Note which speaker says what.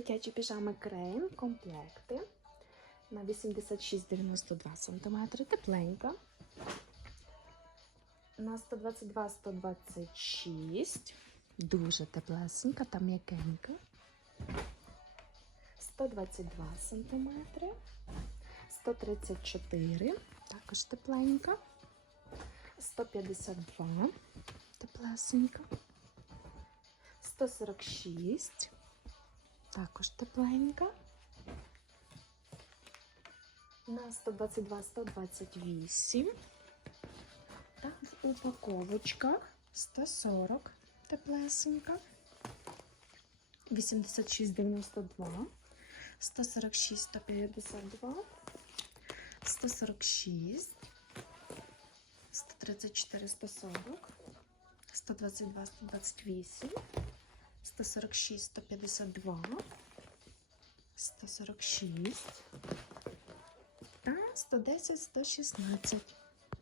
Speaker 1: Дитячі піжами Крейн, комплекти на 86,92 см, тепленька. На 122-126, дуже теплесенька та м'якенька. 122 см, 134, також тепленька. 152, теплесенька. 146, також тепленька. На 122, 128. Та в упаковочках 140 теплесенька. 86,92. 146, 152. 146. 134, 140. 122, 128. 146, 152. 146 та 110, 116.